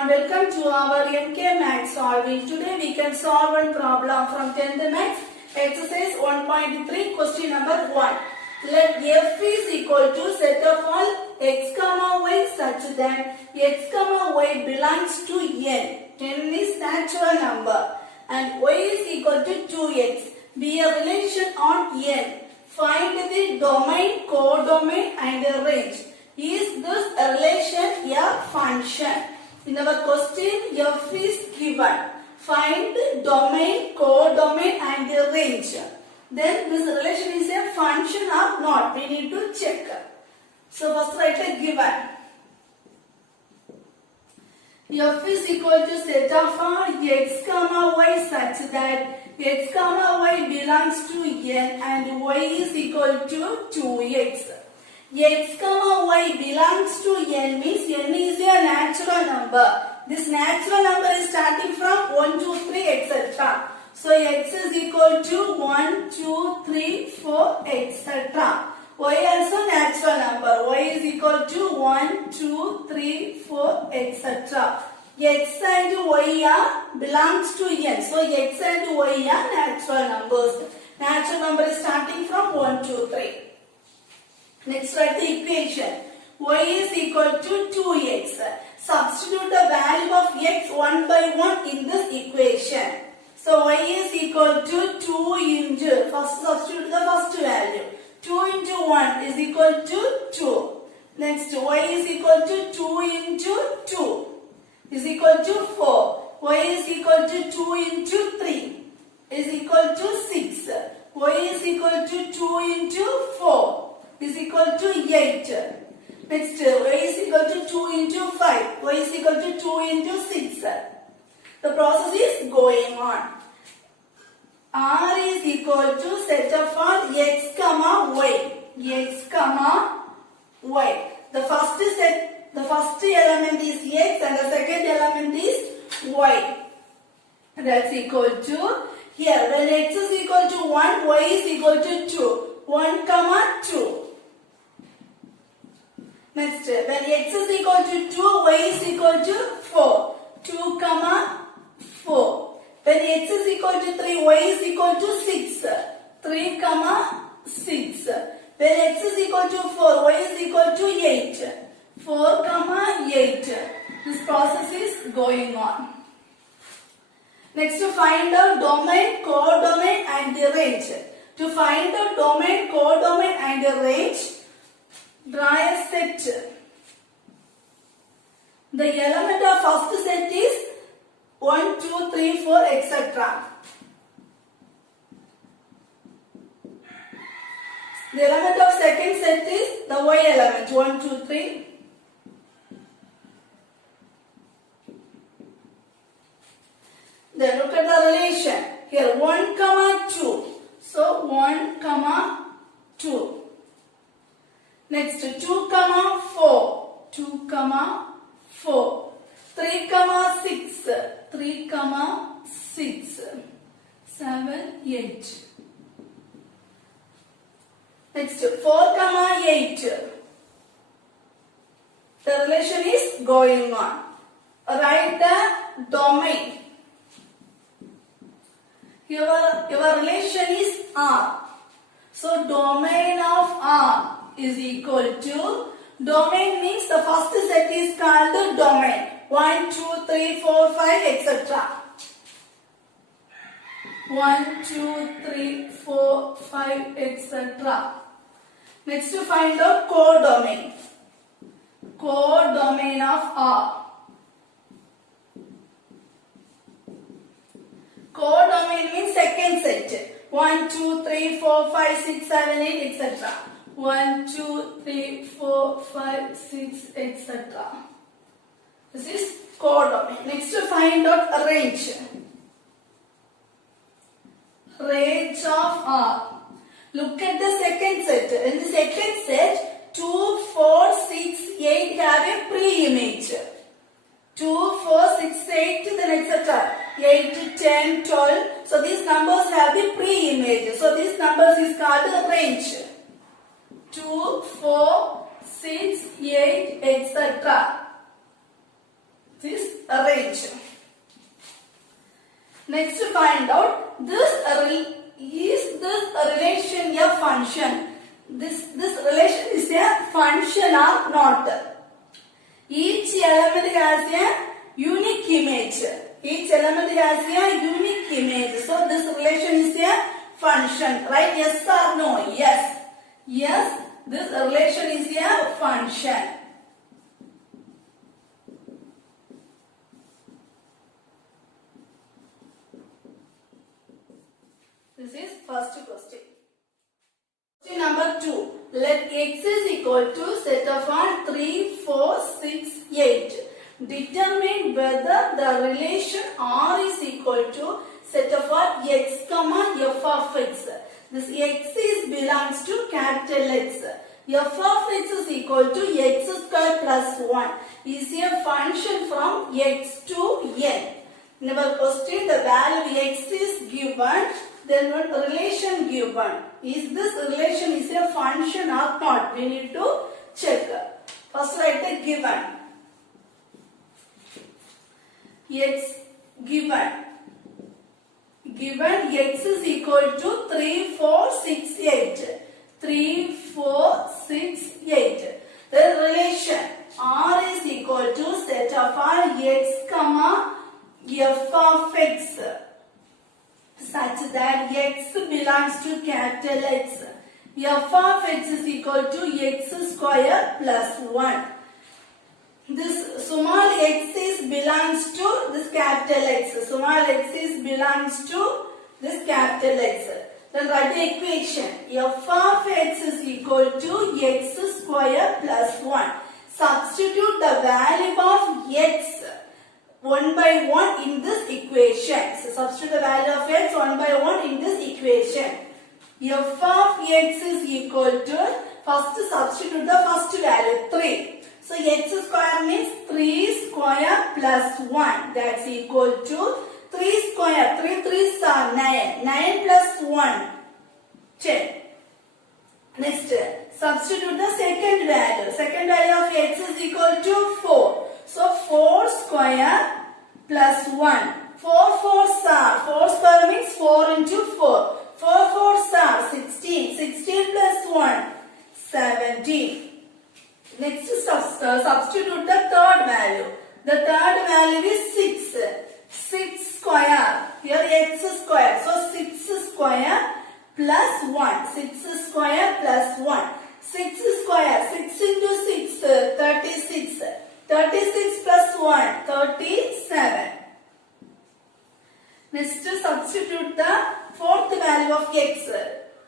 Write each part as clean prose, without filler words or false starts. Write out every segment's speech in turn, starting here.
everyone, welcome to our MK Maths solving. Today we can solve one problem from 10th Maths, exercise 1.3, question number 1. Let f is equal to set of all x comma y such that x comma y belongs to n. n is natural number and y is equal to 2x. Be a relation on n. Find the domain, codomain and the range. Is this a relation a function? In our question, f is given. Find the domain, codomain and the range. Then this relation is a function or not? We need to check. So first write a given. F is equal to set of x comma y such that x comma y belongs to n and y is equal to 2x. X comma y belongs to n means n is a natural number. This natural number is starting from 1, 2, 3 etc. So x is equal to 1, 2, 3, 4 etc. Y also natural number. Y is equal to 1, 2, 3, 4 etc. X and y are belongs to n. So x and y are natural numbers. Natural number is starting from 1, 2, 3. Next write the equation. Y is equal to 2x. Substitute the value of x one by one in this equation. So y is equal to 2 into, first substitute the first value. 2 into 1 is equal to 2. Next y is equal to 2 into 2 is equal to 4. Y is equal to 2 into 3 is equal to 6. Y is equal to 2 into 4 is equal to 8. Next, y is equal to 2 into 5. Y is equal to 2 into 6. The process is going on. R is equal to set of all x comma y. X comma y. The first element is x and the second element is y. That's equal to, here when x is equal to 1, y is equal to 2. 1 comma 2. Next, when x is equal to 2, y is equal to 4. 2 comma 4. When x is equal to 3, y is equal to 6. 3 comma 6. When x is equal to 4, y is equal to 8. 4 comma 8. This process is going on. Next, to find out domain, codomain and the range. To find out domain, codomain and the range, draw a set. The element of first set is 1, 2, 3, 4 etc. The element of second set is the y element 1, 2, 3. Then look at the relation. Here 1 comma 2. So 1 comma 2. Next 2 comma 4. 2 comma 4. 3 comma 6. 3 comma 6. 7, 8. Next 4 comma 8. The relation is going on. Write the domain. Your relation is R. So domain of R is equal to, domain means the first set is called the domain. 1, 2, 3, 4, 5 etc. 1, 2, 3, 4, 5 etc. Next to find out codomain. Codomain of R. Codomain means second set. 1, 2, 3, 4, 5, 6, 7, 8 etc. 1, 2, 3, 4, 5, 6 etc. This is codomain. Next to find out range. Range of R. Look at the second set. In the second set, 2, 4, 6, 8 have a pre-image. 2, 4, 6, 8, then etc. 8, 10, 12. So these numbers have the pre-image. So these numbers is called the range. 2, 4, 6, 8, etc. This Each element has a unique image. Each element has a unique image. So this relation is a function, right? Yes or no? Yes. Yes, this relation is a function. This is first question. Question number 2. Let x is equal to set of 3, 4, 6, 8. Determine whether the relation R is equal to set of x comma f of x. This x belongs to capital X. F of x is equal to x square plus 1 is a function from x to n. In our question, the value x is given, then what relation given. Is this relation is a function or not? We need to check. First write the given. X given. Given x is equal to 3, 4, 6, 8. 3, 4, 6, 8. The relation R is equal to set of x comma f of x such that x belongs to capital X. F of x is equal to x square plus 1. This small x belongs to this capital X. Small x belongs to this capital X. Then write the equation. F of x is equal to x square plus 1. Substitute the value of x one by one in this equation. So substitute the value of x one by one in this equation. F of x is equal to, first substitute the first value 3. So x square means 3 square plus 1. That's equal to 3 square. 3 3s are 9. 9 plus 1 10. Next, substitute the second value. Second value of x is equal to 4. So 4 square plus 1. 4 4s are. 4 square means 4 into 4. 4 4s are 16. 16 plus 1. 17. Next, substitute the third value. The third value is 6. 6 square. Here x square. So 6 square plus 1. 6 square plus 1. 6 square. 6 into 6. 36. 36 plus 1. 37. Next, substitute the fourth value of x.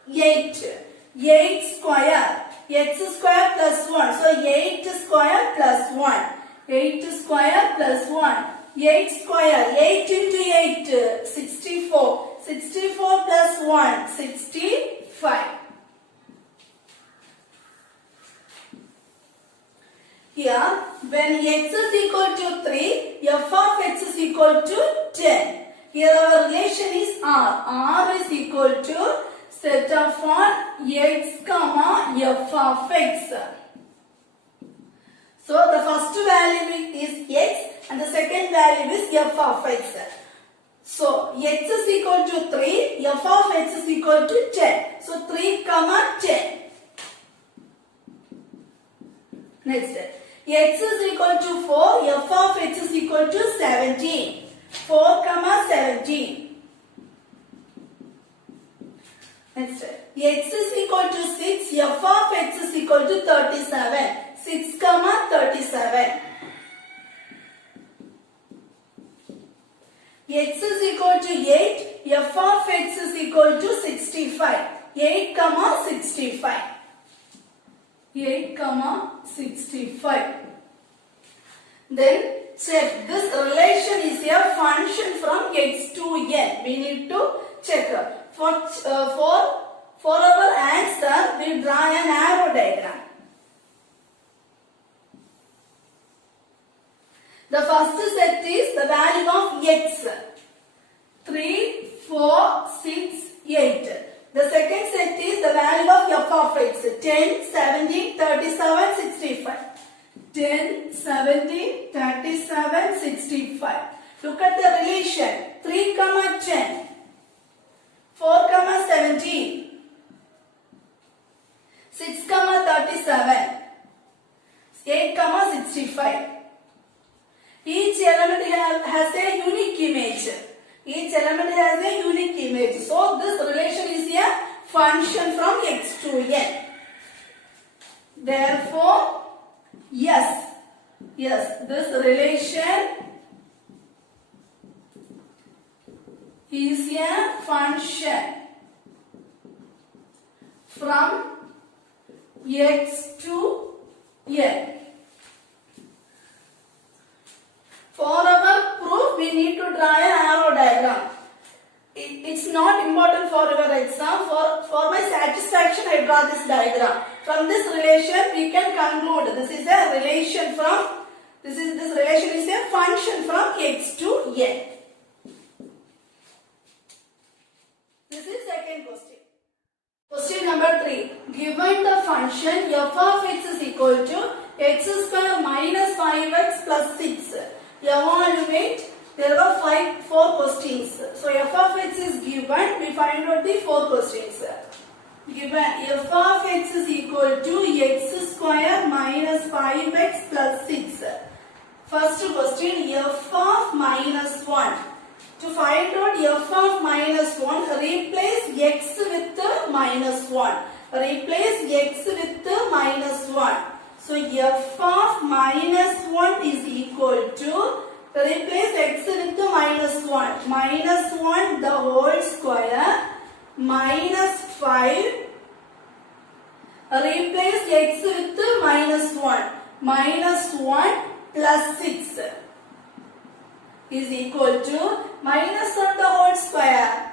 8. 8 square. X square plus 1. So 8 square plus 1. 8 square plus 1. 8 square. 8 into 8. 64. 64 plus 1. 65. Here, when x is equal to 3, f of x is equal to 10. Here our relation is R. R is equal to set of x comma f of x. So the first value is x and the second value is f of x. So x is equal to 3, f of x is equal to 10. So 3 comma 10. Next, x is equal to 4, f of x is equal to 17. 4 comma 17. Next, x is equal to 6, f of x is equal to 37. 6 comma 37. X is equal to 8, f of x is equal to 65. 8 comma 65. 8 comma 65. Then check this relation is a function from x to n. We need to check. For our answer, we draw an arrow diagram. The first set is the value of x. 3, 4, 6, 8. The second set is the value of f of x. 10, 17, 37, 65. 10, 17, 37, 65. Look at the relation. 3 comma 10. 4 comma 17. 6 comma 37. 8 comma 65. identified. Each element has a unique image. Each element has a unique image. So this relation is a function from x to n. Therefore, yes, this relation is a function from x to n. For our proof, we need to draw an arrow diagram. It's not important for your exam. For my satisfaction, I draw this diagram. From this relation, we can conclude this is a relation from this relation is a function from x to n. This is second question. Question number 3. Given the function f of x is equal to x square minus 5x plus 6. Evaluate. There are 4 questions. So f of x is given. We find out the 4 questions. Given f of x is equal to x square minus 5x plus 6. First question, f of minus 1. To find out f of minus 1, replace x with minus 1. Replace x with minus 1. So f of minus 1 is equal to, replace x with minus 1. Minus 1 the whole square minus 5. Replace x with minus 1. Minus 1 plus 6 is equal to minus 1 the whole square.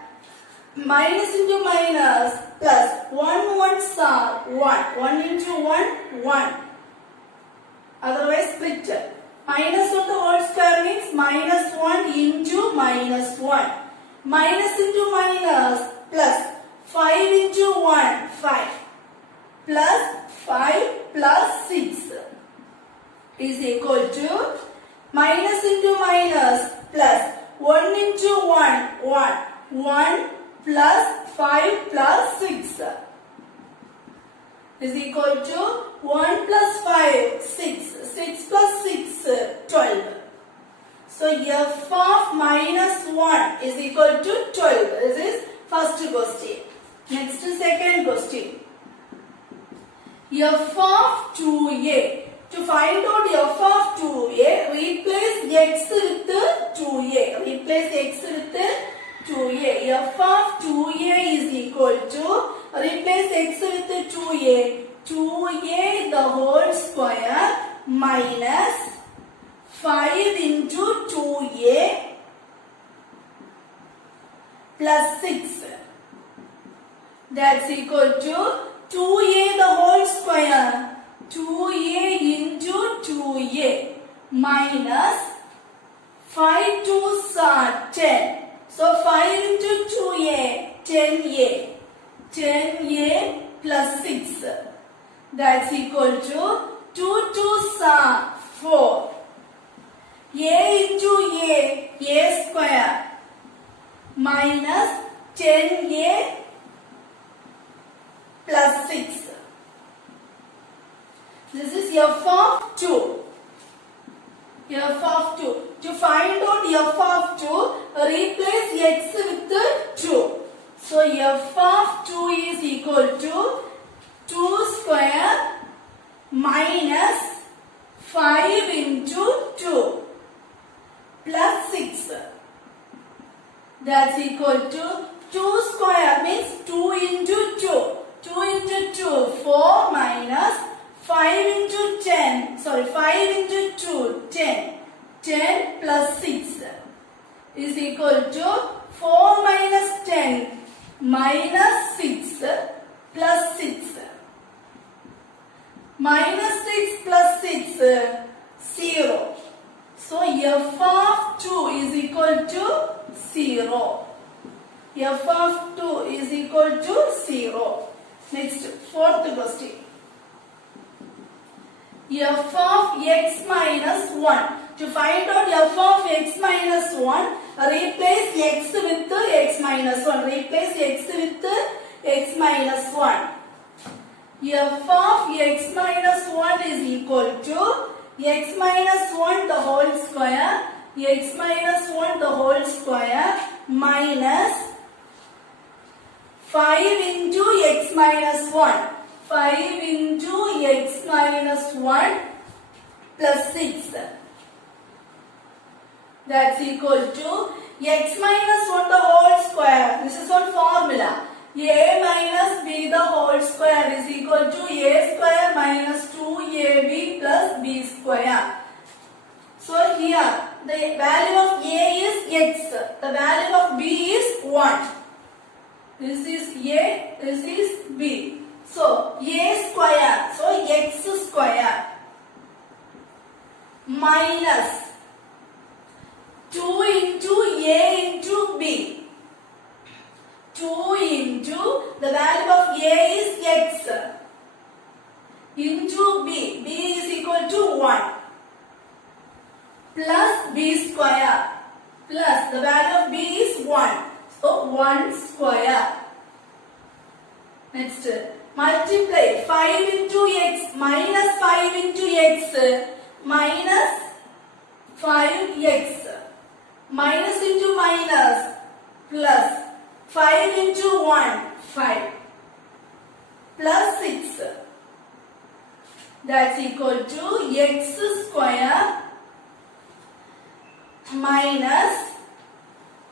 Minus into minus plus 1 ones are 1. 1 into 1, 1. Otherwise split. Minus 1 the whole square means minus 1 into minus 1. Minus into minus plus 5 into 1, 5. Plus 5 plus 6 is equal to minus into minus plus 1 into 1, 1. 1 plus 5 plus 6 is equal to 1 plus 5, 6. 6 plus 6, 12. So f of minus 1 is equal to 12. This is first question. Next second question. F of 2a. To find out f of 2a, replace x with 2a. Replace x with 2a. F of 2a is equal to, replace x with 2a. 2a the whole square minus 5 into 2a plus 6. That's equal to 2a the whole square. 2a into 2a minus 5 2s are 10. So 5 into 2a, 10a. 10a plus 6. That's equal to 2 2s are 4. A into a square minus 10a plus 6. This is f of 2. F of 2. To find out f of 2, replace x with 2. So f of 2 is equal to 2 square minus 5 into 2 plus 6. That's equal to 2 square means 2 into 2. 2 into 2, 4 minus 5 into 10, 5 into 2, 10. 10 plus 6 is equal to 4 minus 10 minus 6 plus 6. Minus 6 plus 6, 0. So f of 2 is equal to 0. F of 2 is equal to 0. Next, fourth question. F of x minus 1. To find out f of x minus 1, replace x with x minus 1. Replace x with x minus 1. F of x minus 1 is equal to x minus 1 the whole square, x minus 1 the whole square minus 5 into x minus 1. 5 into x minus 1 plus 6. That's equal to x minus 1 the whole square. This is one formula. A minus b the whole square is equal to a square minus 2ab plus b square. So here the value of a is x. The value of b is 1. This is a, this is b. So a square, so x square minus 2 into a into b. 2 into the value of a is x into b. b is equal to 1 plus b square plus the value of b is 1. So 1 square. Next, multiply 5 into x minus 5 into x minus 5x minus into minus plus 5 into 1 5 plus 6. That's equal to x square minus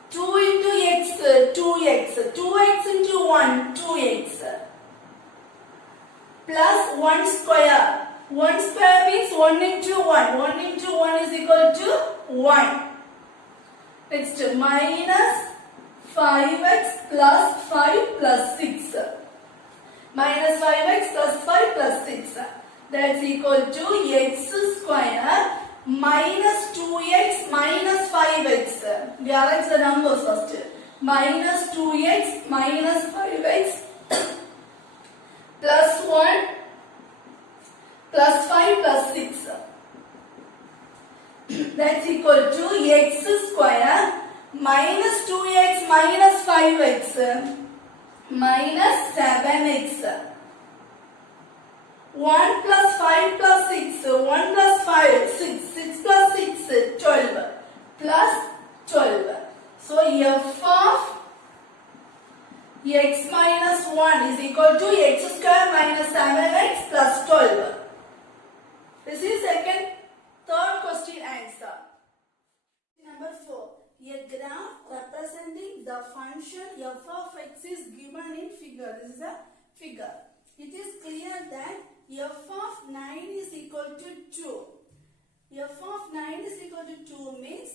2 into x 2x 2x into 1 2x plus 1 square. 1 square means 1 into 1. 1 into 1 is equal to 1. Next, minus 5x plus 5 plus 6. Minus 5x plus 5 plus 6. That's equal to x square minus 2x minus 5x. We arrange the numbers first. Minus 2x minus 5x plus 1 plus 5 plus 6. That's equal to x square minus 2x minus 5x minus 7x. 1 plus 5 plus 6. 1 plus 5 6. 6 plus 6 12 plus 12. So f of x minus 1 is equal to x square minus 7x plus 12. This is third question answer. Number 4. A graph representing the function f of x is given in figure. This is a figure. It is clear that f of 9 is equal to 2. F of 9 is equal to 2 means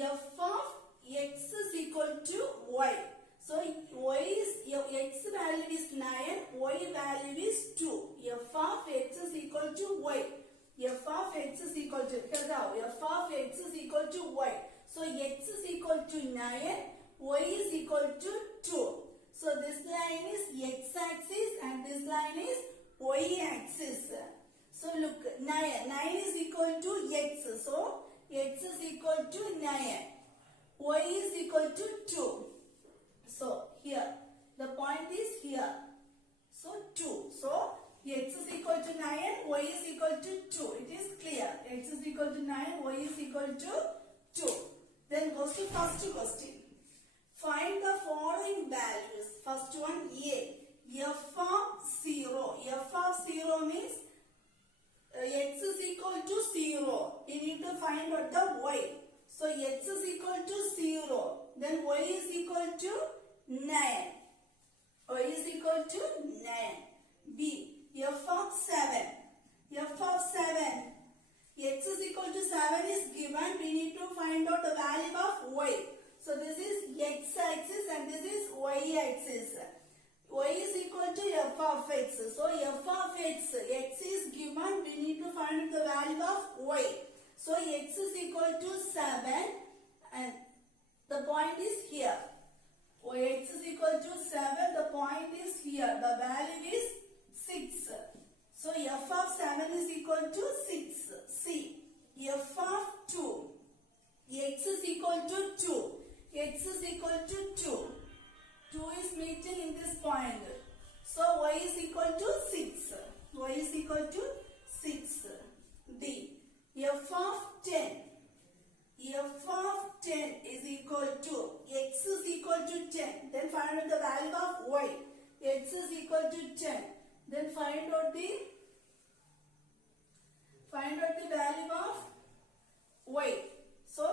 f of x is equal to y. So y is, x value is 9, y value is 2. F of x is equal to y. F of x is equal to, f of x is equal to y. So x is equal to 9, y is equal to 2. So this line is x-axis and this line is y-axis. So look, 9 is equal to x. So x is equal to 9. Y is equal to 2. So here, the point is here. So 2. So x is equal to 9, y is equal to 2. It is clear. X is equal to 9, y is equal to 2. Then goes to first question. Find the following values. First one A. F of 0. F of 0 means x is equal to 0. We need to find out the y. So x is equal to 0. Then y is equal to 9. Y is equal to 9. B. F of 7. F of 7. X is equal to 7 is given. We need to find out the value of y. So this is x-axis and this is y-axis. Y is equal to f of x. So f of x, x is given. We need to find out the value of y. So x is equal to 7 and the point is here. X is equal to 7. The point is here. The value is 6. So f of 7 is equal to 6. C. F of 2. X is equal to 2. X is equal to 2. 2 is meeting in this point. So y is equal to 6. Y is equal to 6. D. f of 10. F of 10 is equal to x is equal to 10. Then find out the value of y. X is equal to 10. Then find out the value of y. So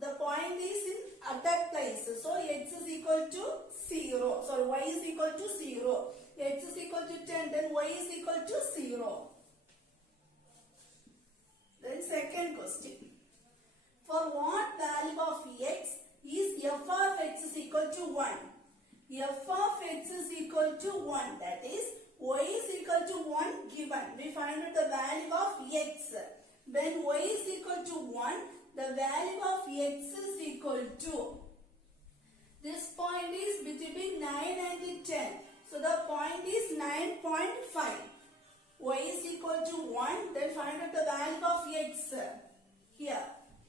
the point is at that place. So x is equal to 0. Sorry, y is equal to 0. X is equal to 10. Then y is equal to 0. Then second question. For what value of x is f of x is equal to 1? F of x is equal to 1. That is, y is equal to 1 given. We find out the value of x. When y is equal to 1, the value of x is equal to. This point is between 9 and 10. So the point is 9.5. Y is equal to 1. Then find out the value of x. Here.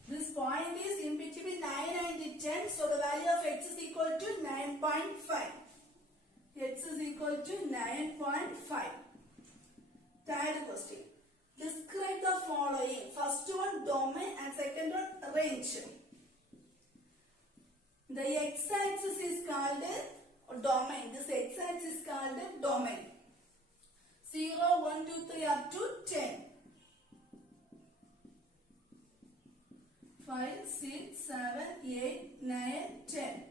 This point is in between 9 and 10. So the value of x is equal to 9.5. X is equal to 9.5. Third question. Describe the following. First one domain and second one range. The x-axis is called domain. This x-axis is called domain. 0, 1, 2, 3 up to 10. 5, 6, 7, 8, 9, 10.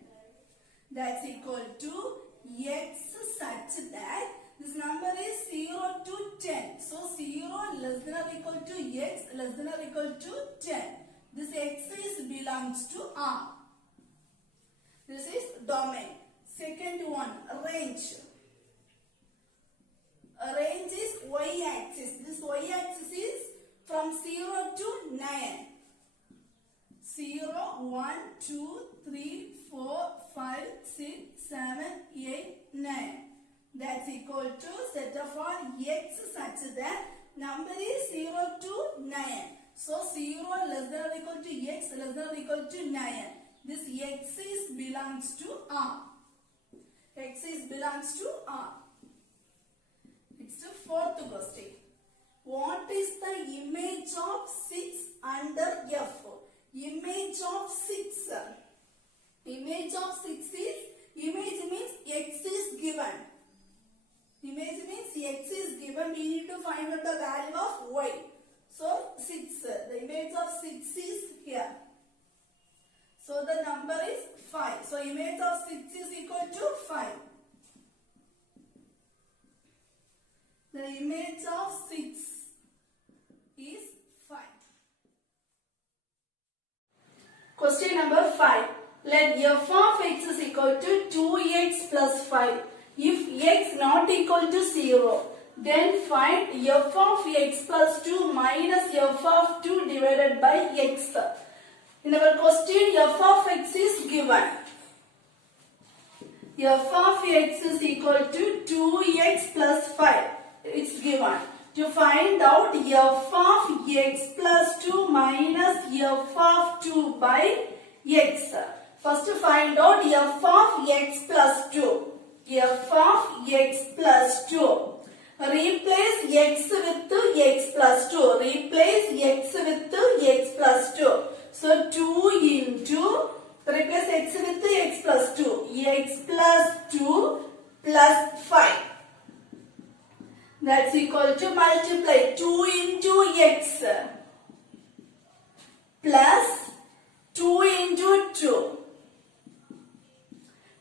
That's equal to x such that this number is 0 to 10. So 0 less than or equal to x less than or equal to 10. This x is belongs to R. This is domain. Second one, range. Range is y-axis. This y-axis is from 0 to 9. 0, 1, 2, 3, 4, 5, 6, 7, 8, 9. That's equal to set of all x such that number is 0 to 9. So 0 less than or equal to x less than or equal to 9. This x is belongs to R. X is belongs to R. Next, fourth question. What is the image of 6 under F? Image of 6. Image of 6 is, image means x is given. Image means x is given. We need to find out the value of y. So 6. The image of 6 is here. So the number is 5. So image of 6 is equal to 5. The image of 6 is 5. Question number 5. Let f of x is equal to 2x plus 5. If x not equal to 0, then find f of x plus 2 minus f of 2 divided by x. In our question, f of x is given. F of x is equal to 2x plus 5. It's given. To find out f of x plus 2 minus f of 2 by x. First find out f of x plus 2. F of x plus 2. Replace x with x plus 2. Replace x with x plus 2. So 2 into, replace x with x plus 2. X plus 2 plus 5. That's equal to multiply 2 into x plus 2 into 2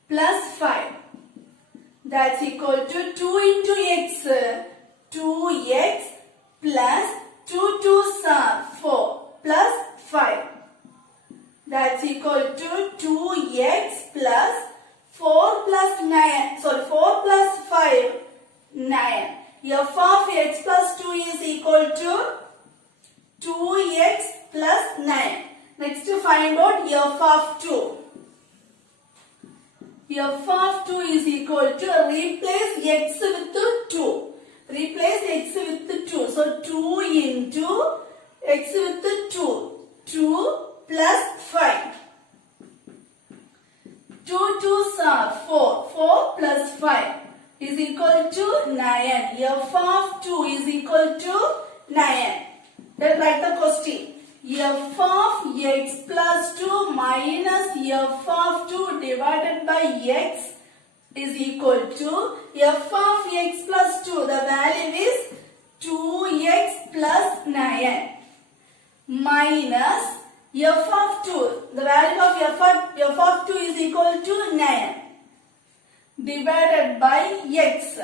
plus 5. That's equal to 2 into x, 2x plus 2 2s are 4 plus 5. That's equal to 2x plus 4 plus 9, 4 plus 5, 9. F of x plus 2 is equal to 2x plus 9. Next to find out f of 2. F of 2 is equal to, replace x with 2. Replace x with 2. So 2 into x with 2. 2 plus 5. 2 2s are 4. 4 plus 5 is equal to 9. F of 2 is equal to 9. Then write the question. F of x plus 2 minus f of 2 divided by x is equal to f of x plus 2. The value is 2x plus 9 minus f of 2. The value of f of 2 is equal to 9 divided by x.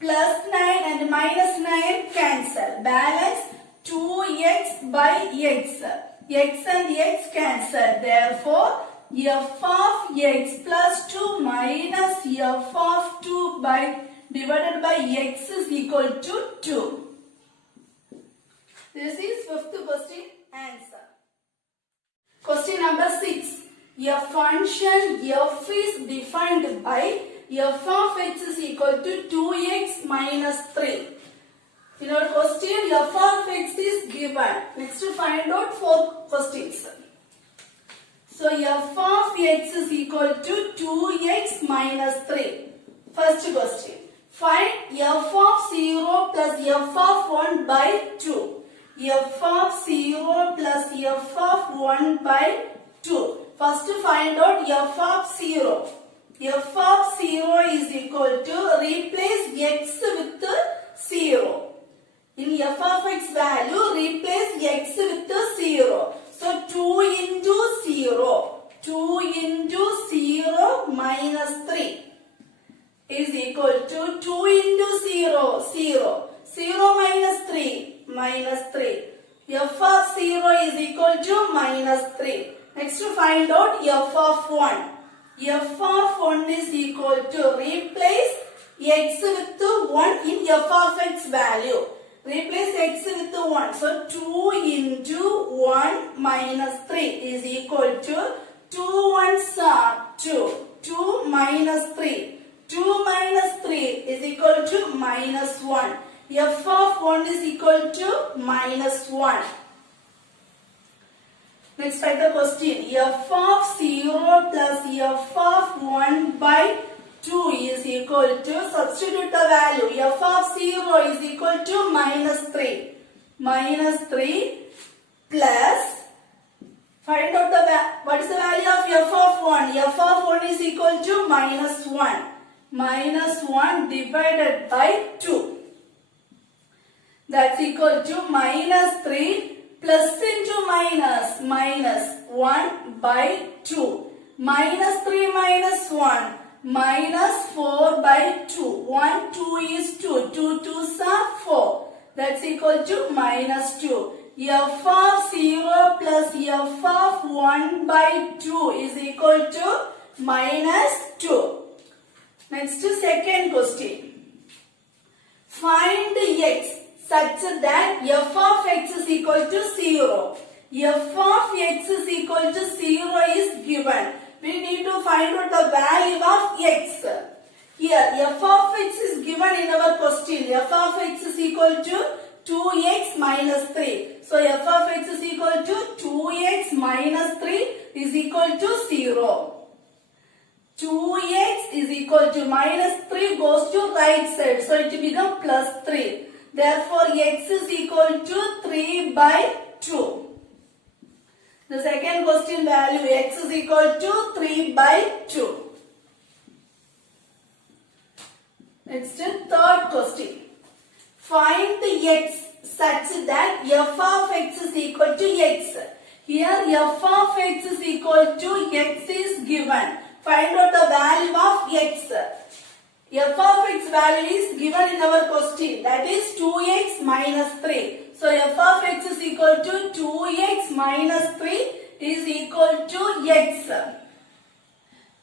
Plus 9 and minus 9 cancel. Balance 2x by x. X and x cancel. Therefore, f of x plus 2 minus f of 2 divided by x is equal to 2. This is fifth question answer. Question number 6. A function f is defined by f of x is equal to 2x minus 3. In our question, f of x is given. Next to find out 4 questions. So f of x is equal to 2x minus 3. First question. Find f of 0 plus f of 1 by 2. F of 0 plus f of 1 by 2. First find out f of 0. F of 0 is equal to replace x with 0. In f of x value, replace x with 0. So 2 into 0. 2 into 0 minus 3 is equal to 2 into 0, 0. 0 minus 3, minus 3. F of 0 is equal to minus 3. Next to find out f of 1. F of 1 is equal to replace x with 1 in f of x value. Replace x with 1. So 2 into 1 minus 3 is equal to 2 ones are 2. 2 minus 3. 2 minus 3 is equal to minus 1. F of 1 is equal to minus 1. Next write the question. F of 0 plus f of 1 by 2 is equal to, substitute the value. F of 0 is equal to minus 3. Minus 3 plus, find out what is the value of f of 1. F of 1 is equal to minus 1. Minus 1 divided by 2. That's equal to minus 3 plus into minus, minus 1 by 2. Minus 3 minus 1, minus 4 by 2. 1, 2 is 2. 2 2s are 4. That's equal to minus 2. F of 0 plus f of 1 by 2 is equal to minus 2. Next second question. Find x such that f of x is equal to 0. F of x is equal to 0 is given. We need to find out the value of x. Here f of x is given in our question. F of x is equal to 2x minus 3. So f of x is equal to 2x minus 3 is equal to 0. 2x is equal to minus 3 goes to right side. So it will become plus 3. Therefore, x is equal to 3 by 2. The second question value, x is equal to 3 by 2. Next, third question. Find the x such that f of x is equal to x. Here, f of x is equal to x is given. Find out the value of x. F of x value is given in our question, that is 2x minus 3. So f of x is equal to 2x minus 3 is equal to x.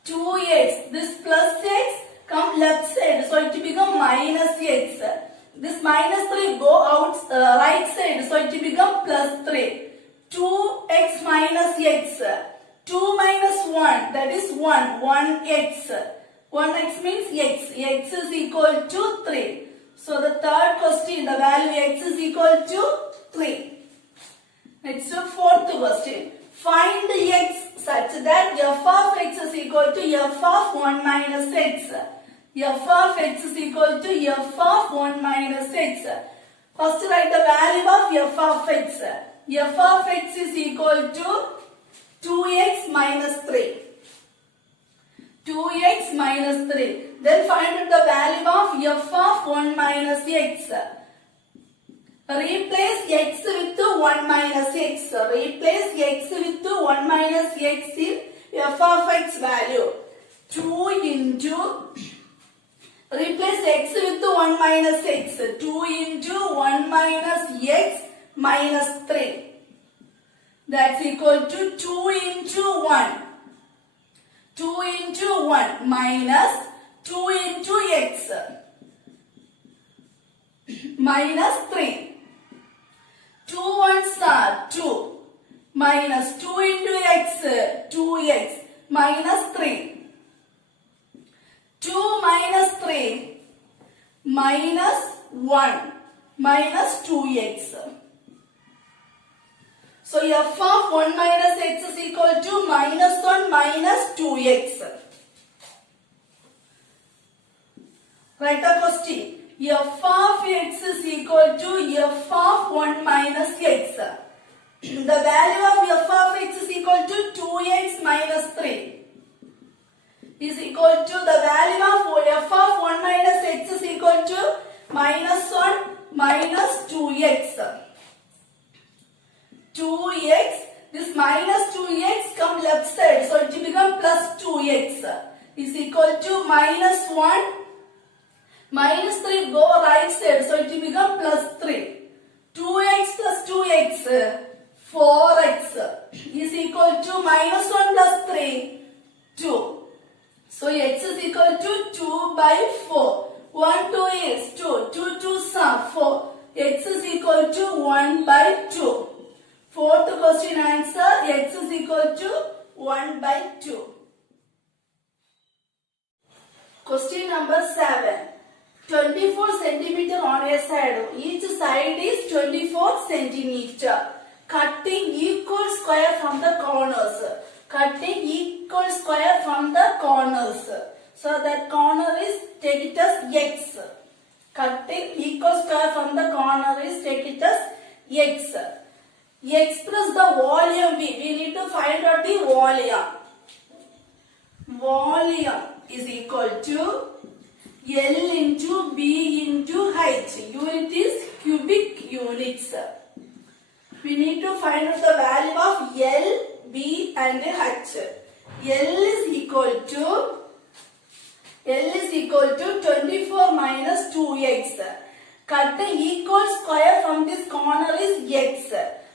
2x, this plus x come left side, so it will become minus x. This minus 3 go out right side, so it will become plus 3. 2x minus x. 2 minus 1, that is 1, 1x. 1x means x. X is equal to 3. So the third question, the value x is equal to 3. Next, fourth question. Find x such that f of x is equal to f of 1 minus x. F of x is equal to f of 1 minus x. First write the value of f of x. F of x is equal to 2x minus 3. 2x minus 3. Then find out the value of f of 1 minus x. Replace x with 1 minus x. Replace x with 1 minus x in f of x value. 2 into, replace x with 1 minus x. 2 into 1 minus x minus 3. That's equal to 2 into 1. 2 into 1 minus 2 into x minus 3. 2 ones are 2 minus 2 into x, 2x minus 3. 2 minus 3 minus 1 minus 2x. So f of 1 minus x is equal to minus 1 minus 2x. Write a question. F of x is equal to f of 1 minus x. The value of f of x is equal to 2x minus 3. Is equal to the value of f of 1 minus x is equal to minus 1 minus 2x. 2x, this minus 2x come left side, so it will become plus 2x is equal to minus 1 minus 3 go right side, so it will become plus 3. 2x plus 2x, 4x is equal to minus 1 plus 3, 2. So x is equal to 2 by 4. 1 2 is 2, 2 2 are 4. X is equal to 1 by 2. Fourth question answer, x is equal to 1 by 2. Question number 7. 24 centimeter on a side. Each side is 24 centimeter. Cutting equal square from the corners. Cutting equal square from the corners. So that corner is, take it as x. Cutting equal square from the corner is, take it as x. Express the volume V. We need to find out the volume. Volume is equal to L into B into H. Unit is cubic units. We need to find out the value of L, B and H. L is equal to 24 minus 2x. Cut the equal square from this corner is x.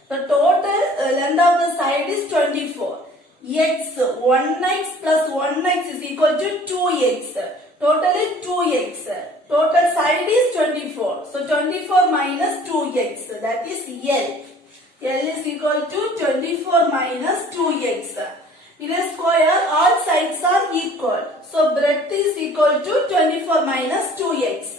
The total length of the side is 24. X, 1x plus 1x is equal to 2x. Total is 2x. Total side is 24. So 24 minus 2x, that is L. L is equal to 24 minus 2x. In a square, all sides are equal. So breadth is equal to 24 minus 2x.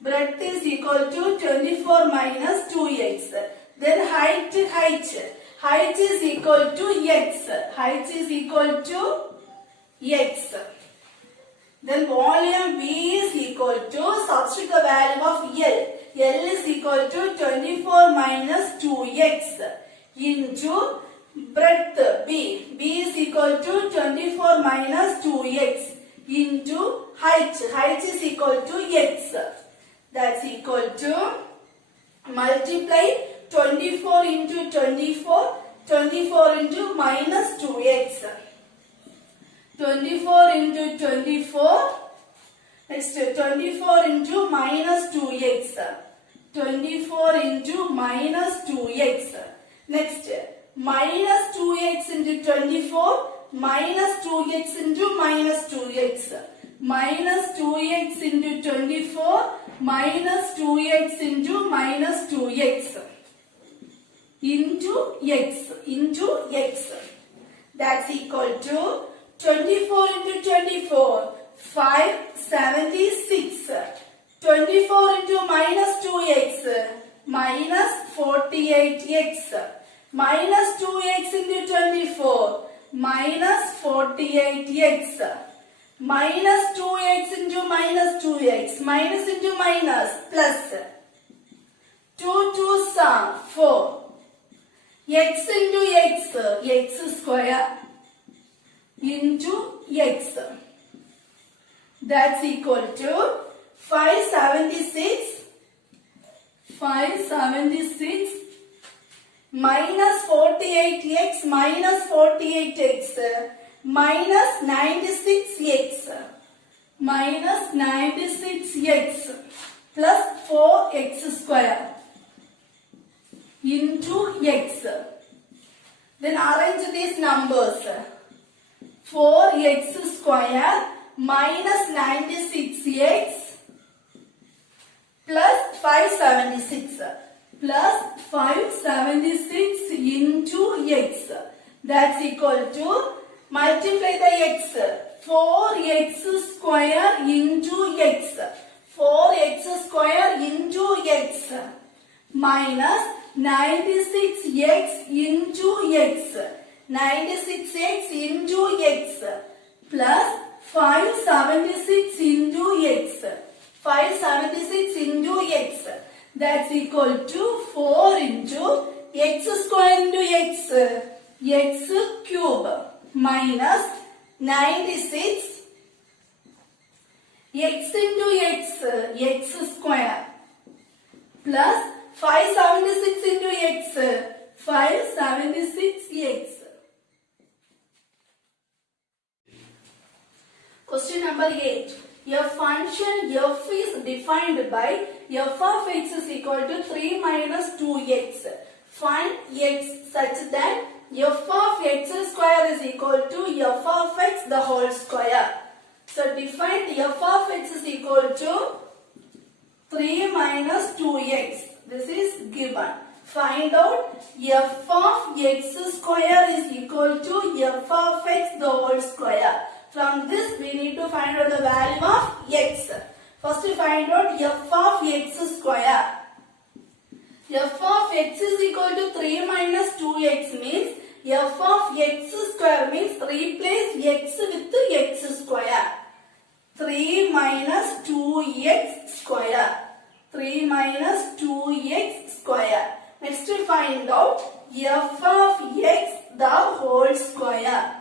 Breadth is equal to 24 minus 2x. Then height is equal to x. Height is equal to x. Then volume V is equal to, substitute the value of L. L is equal to 24 minus 2x into breadth B. B is equal to 24 minus 2x into height. Height is equal to x. That's equal to, multiply 24 into 24, 24 into minus 2x. 24 into 24, next 24 into minus 2x. 24 into minus 2x. Next, minus 2x into 24, minus 2x into minus 2x. Minus 2x into 24, minus 2x into minus 2x. Into x. That's equal to 24 into 24, 576. 24 into minus 2x, minus 48x. Minus 2x into 24, minus 48x. Minus 2x into minus 2x, minus into minus, plus. 2 2s are 4. X into x, x square into x. That's equal to 576 minus 48x minus 48x minus 96x minus 96x plus 4x square into x. Then arrange these numbers. 4x square minus 96x plus 576 plus 576 into x. That's equal to, multiply the x. 4x square into x. 4x square into x minus 96x into x. 96x into x plus 576 into x. 576 into x. That's equal to 4 into x square into x. X cube minus 96 x into x. X square plus 576 into x. 576x. Question number 8. A function f is defined by f of x is equal to 3 minus 2x. Find x such that f of x square is equal to f of x the whole square. So define f of x is equal to 3 minus 2x. This is given. Find out f of x square is equal to f of x the whole square. From this we need to find out the value of x. First we find out f of x square. F of x is equal to 3 minus 2x means f of x square means replace x with x square. 3 minus 2x square. 3 minus 2x square. Next we find out f of x the whole square.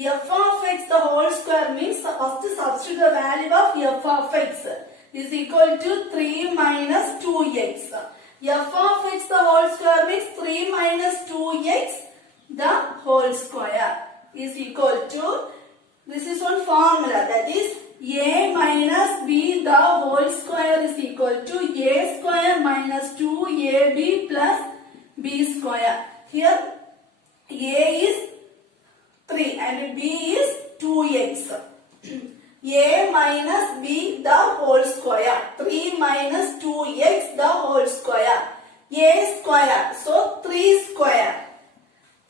F of x the whole square means first substitute the value of f of x is equal to 3 minus 2x. F of x the whole square means 3 minus 2x the whole square is equal to, this is one formula, that is a minus b the whole square is equal to a square minus 2ab plus b square. Here a is 3 and b is 2x. A minus b the whole square. 3 minus 2x the whole square. A square. So 3 square.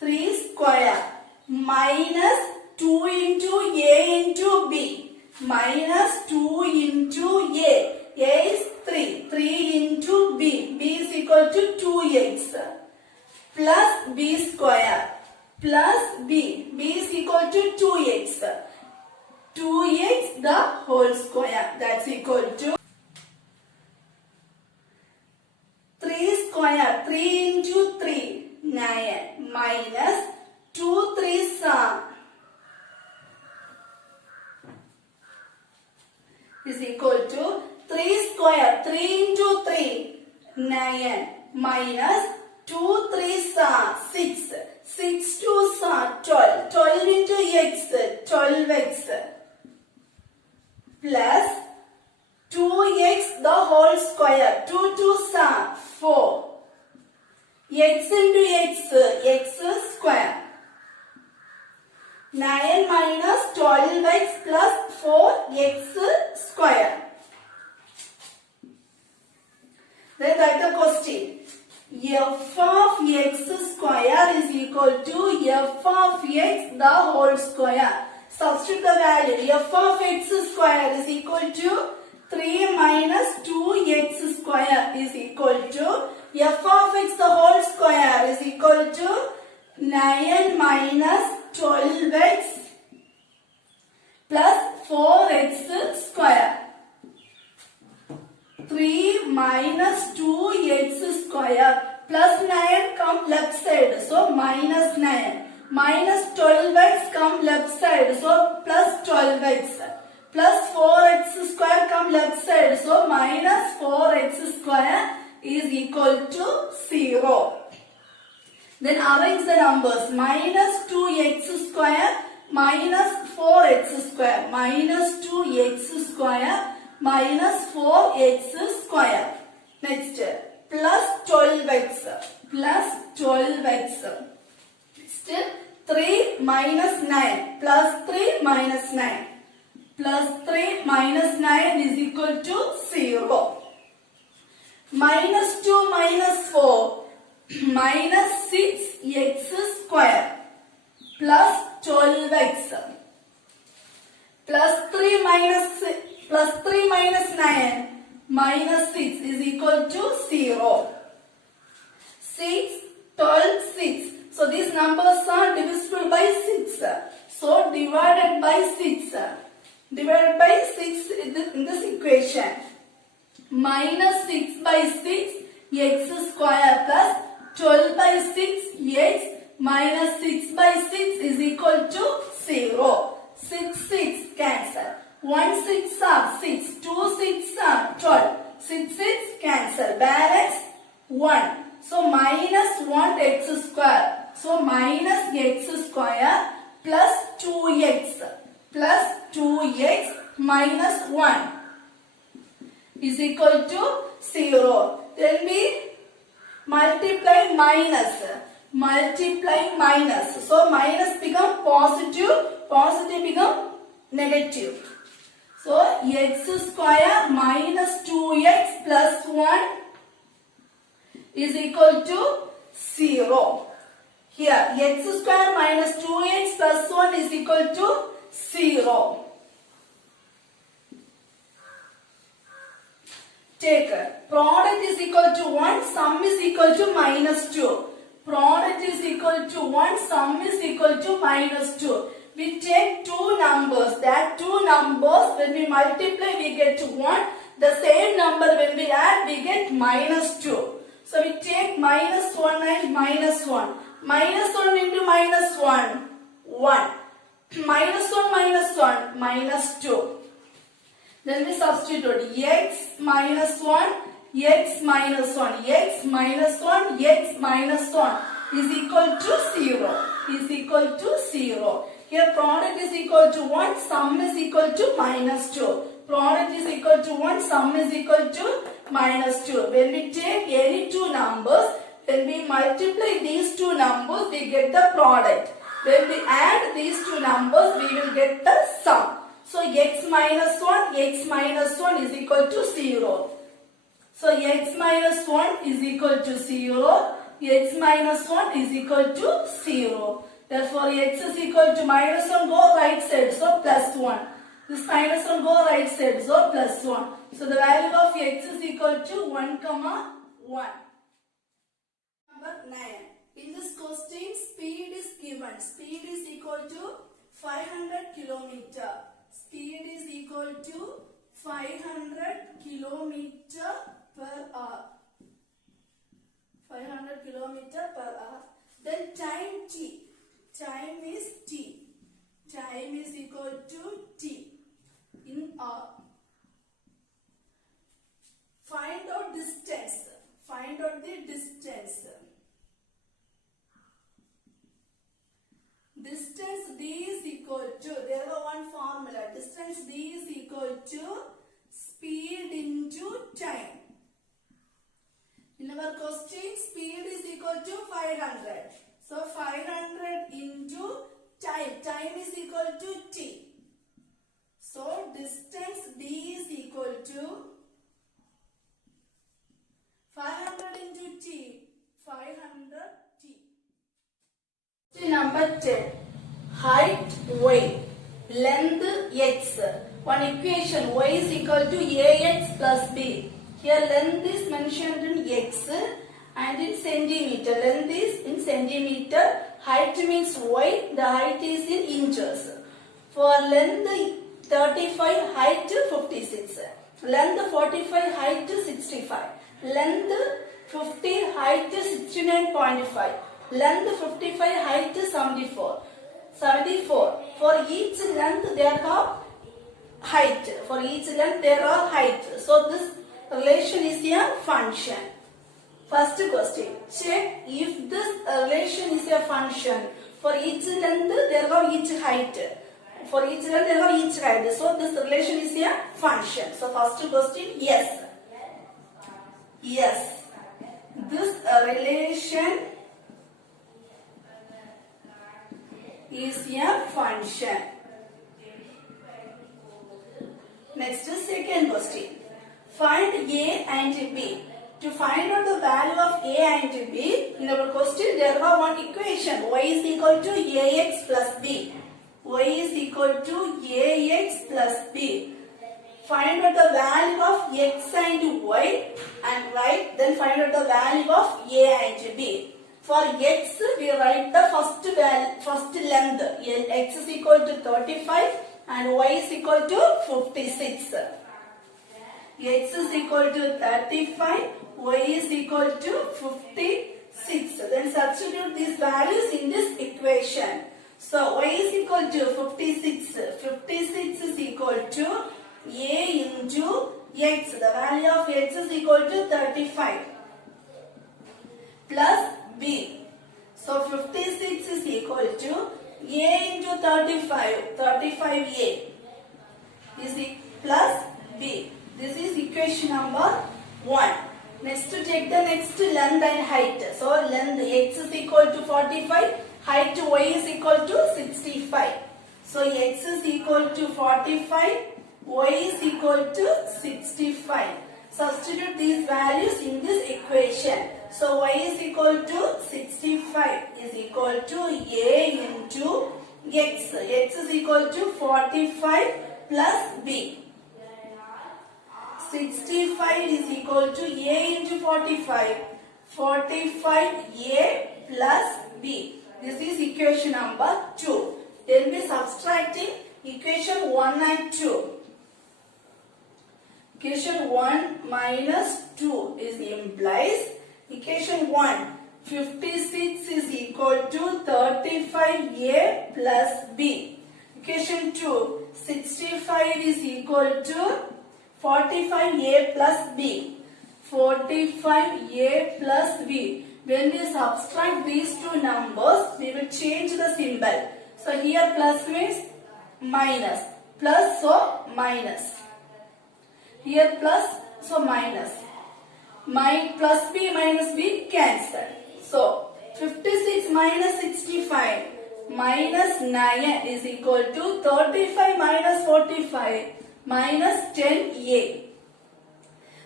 3 square minus 2 into a into b. Minus 2 into a. A is 3. 3 into b. B is equal to 2x. Plus b square. Plus b. B is equal to 2x. 2x the whole square. That's equal to 3 square. 3 into 3. 9. Minus 2 3s are is equal to 3 square. 3 into 3. 9. Minus 2 3s are 6. 6 2s are 12. 12 into x. 12x. Plus 2x the whole square. 2 2s are 4. X into x. X square. 9 minus 12x plus 4x square. Then write the question. F of x square is equal to f of x the whole square. Substitute the value. F of x square is equal to 3 minus 2x square is equal to f of x the whole square is equal to 9 minus 12x plus 4x square. 3 3 minus 2x square plus 9 come left side. So minus 9. Minus 12x come left side. So plus 12x. Plus 4x square come left side. So minus 4x square is equal to 0. Then arrange the numbers. Minus 2x square minus 4x square. Minus 2x square minus 4x square. Next, plus 12x. Plus 12x. Next, 3 minus 9. Plus 3 minus 9. Plus 3 minus 9 is equal to 0. Minus 2 minus 4. Minus 6x square. Plus 12x. Plus 3 minus 9 minus 6 is equal to 0. 6, 12, 6. So these numbers are divisible by 6. So divided by 6. Divided by 6 in this equation. Minus 6 by 6 x square plus 12 by 6 x minus 6 by 6 is equal to 0. 6, 6 cancel. 1, 6 are 6. 2, 6 are 12. 6, 6 cancel. Balance 1. So minus 1 x square. So minus x square plus 2x. Plus 2x minus 1 is equal to 0. Then we multiply minus. Multiply minus. So minus become positive. Positive become negative. So x square minus 2x plus 1 is equal to 0. Here x square minus 2x plus 1 is equal to 0. Take product is equal to 1, sum is equal to minus 2. Product is equal to 1, sum is equal to minus 2. We take two numbers. That two numbers when we multiply we get 1. The same number when we add we get minus 2. So we take minus 1 and minus 1. Minus 1 into minus 1, 1. Minus 1 minus 1, minus 2. Then we substitute x minus 1, x minus 1, x minus 1, x minus 1 is equal to 0. Is equal to 0. Here product is equal to 1, sum is equal to minus 2. Product is equal to 1, sum is equal to minus 2. When we take any two numbers, when we multiply these two numbers, we get the product. When we add these two numbers, we will get the sum. So x minus 1 is equal to 0. So x minus 1 is equal to 0. X minus 1 is equal to 0. Therefore x is equal to minus 1 go right side, so plus 1. This minus 1 go right side, so plus 1. So the value of x is equal to 1, 1. Number 9. In this question, speed is given. Speed is equal to 500 kilometer. Speed is equal to 500 kilometer per hour. 500 kilometer per hour. Then time t. Time is t. Time is equal to t in hour. Find out distance. Find out the distance. Distance d is equal to, there is one formula. Distance d is equal to speed into time. In our question, speed is equal to 500. So 500 into time. Time is equal to t. So distance d is equal to 500 into t. 500 t. Number 10. Height y. Length x. One equation y is equal to ax plus b. Here length is mentioned in x and in centimeter. Length is in centimeter. Height means y. The height is in inches. For length 35, height 56. Length 45, height 65. Length 50, height 69.5. Length 55, height 74. 74. For each length there are height. For each length there are height. So this relation is a function. First question. Check if this relation is a function. For each length there are each height. For each length there are each height. So this relation is a function. So first question, yes. Yes. This relation is a function. Next, second question. Find A and B. To find out the value of A and B, in our question there are one equation. Y is equal to Ax plus B. Y is equal to Ax plus B. Find out the value of X and Y and write, then find out the value of A and B. For X, we write the first length. X is equal to 35 and Y is equal to 56. X is equal to 35, Y is equal to 56. Then substitute these values in this equation. So Y is equal to 56. 56 is equal to A into X. The value of X is equal to 35 plus B. So 56 is equal to A into 35. 35A is plus B. This is equation number 1. Next, to take the next length and height. So length X is equal to 45, height Y is equal to 65. So X is equal to 45, Y is equal to 65. Substitute these values in this equation. So Y is equal to 65 is equal to A into X. X is equal to 45 plus B. 65 is equal to A into 45. 45A plus B. This is equation number 2. Then we subtracting equation 1 and 2. Equation 1 minus 2 is implies equation 1. 56 is equal to 35A plus B. Equation 2. 65 is equal to 45A plus B. 45A plus B. When we subtract these two numbers, we will change the symbol. So here plus means minus. Plus, so minus. Here plus, so minus. Plus B minus B cancel. So 56 minus 65 minus 9 is equal to 35 minus 45 minus 10A.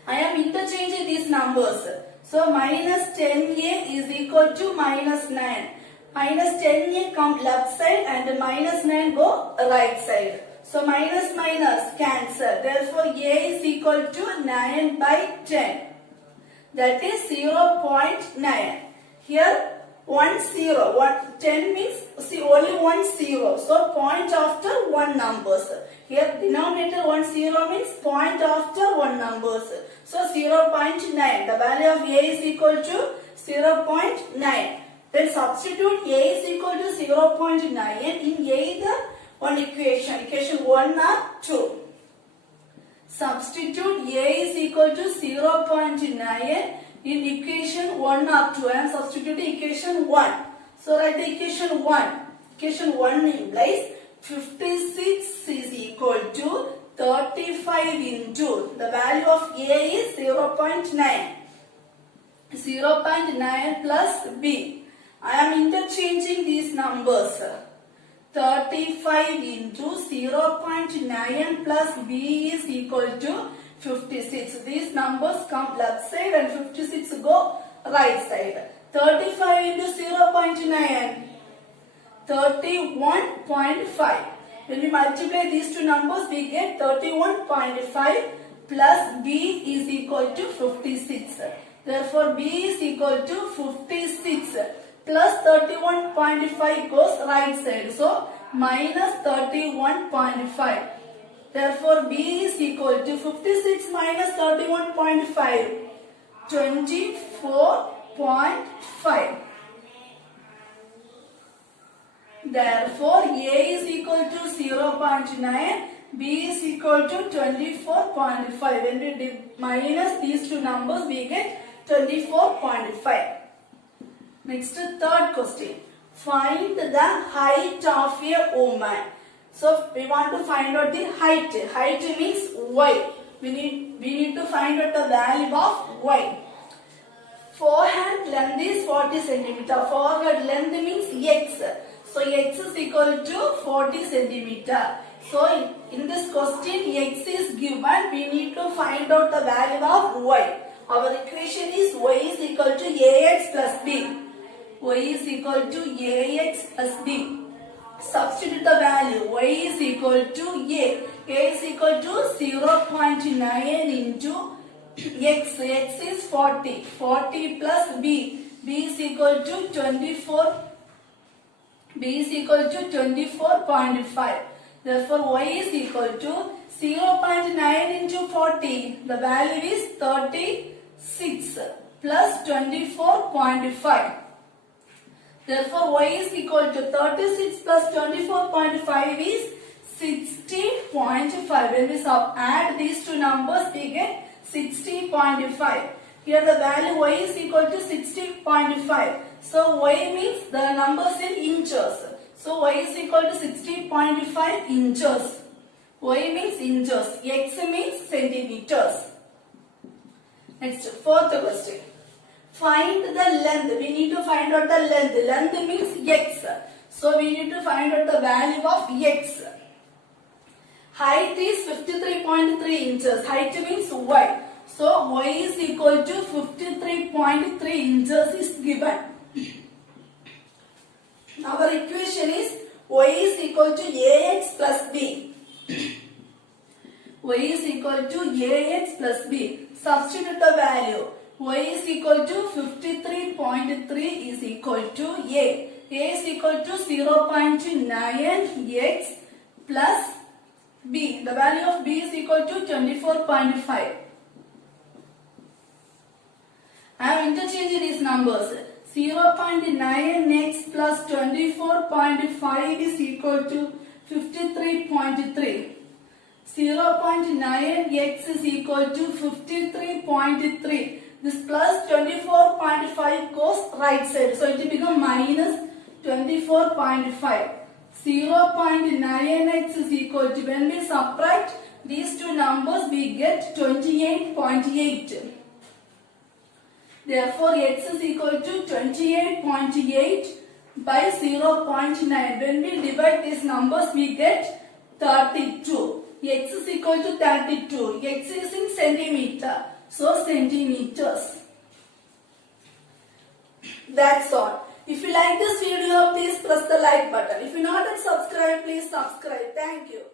I am interchanging these numbers. So minus 10A is equal to minus 9. Minus 10A come left side and minus 9 go right side. So minus minus cancel. Therefore A is equal to 9 by 10. That is 0.9. Here 10 means only 1 0. So point after 1 numbers. Here denominator 10 means point after 1 numbers. So 0.9. The value of A is equal to 0.9. Then substitute A is equal to 0.9 in either one equation. Equation 1 or 2. Substitute A is equal to 0.9 in equation 1 or 2. I am substituting equation 1. So write the equation 1. Equation 1 implies 56 is equal to 35 into the value of A is 0.9. 0.9 plus B. I am interchanging these numbers. 35 into 0.9 plus B is equal to 56. These numbers come left side and 56 go right side. 35 into 0.9. 31.5. When we multiply these two numbers, we get 31.5 plus B is equal to 56. Therefore, B is equal to 56 plus 31.5 goes right side. So, minus 31.5. Therefore, B is equal to 56 minus 31.5, 24.5. Therefore, A is equal to 0.9, B is equal to 24.5. When we minus these two numbers, we get 24.5. Next, third question. Find the height of a woman. So we want to find out the height. Height means y. We need to find out the value of y. Forehead length is 40 centimeter. Forehead length means x. So x is equal to 40 centimeter. So in this question, x is given. We need to find out the value of y. Our equation is y is equal to ax plus b. Y is equal to ax plus b. Substitute the value. Y is equal to a. A is equal to 0.9 into x. X is 40. 40 plus b. B is equal to 24. B is equal to 24.5. Therefore, y is equal to 0.9 into 40. The value is 36 plus 24.5. Therefore, y is equal to 36 plus 24.5 is 60.5. When we add these two numbers, we get 60.5. Here the value y is equal to 60.5. So y means the numbers in inches. So y is equal to 60.5 inches. Y means inches. X means centimeters. Next, fourth question. Find the length. We need to find out the length. Length means x. So we need to find out the value of x. Height is 53.3 inches. Height means y. So y is equal to 53.3 inches is given. Our equation is y is equal to ax plus b. Y is equal to ax plus b. Substitute the value. Y is equal to 53.3 is equal to a. A is equal to 0.9 x plus b. The value of b is equal to 24.5. I am interchanging these numbers. 0.9x plus 24.5 is equal to 53.3. 0.9x is equal to 53.3. This plus 24.5 goes right side. So it will become minus 24.5. 0.9x is equal to, when we subtract these two numbers, we get 28.8. Therefore, x is equal to 28.8 by 0.9. When we divide these numbers, we get 32. X is equal to 32. X is in centimeter. So, centimeters. That's all. If you like this video, please press the like button. If you not yet subscribed, please subscribe. Thank you.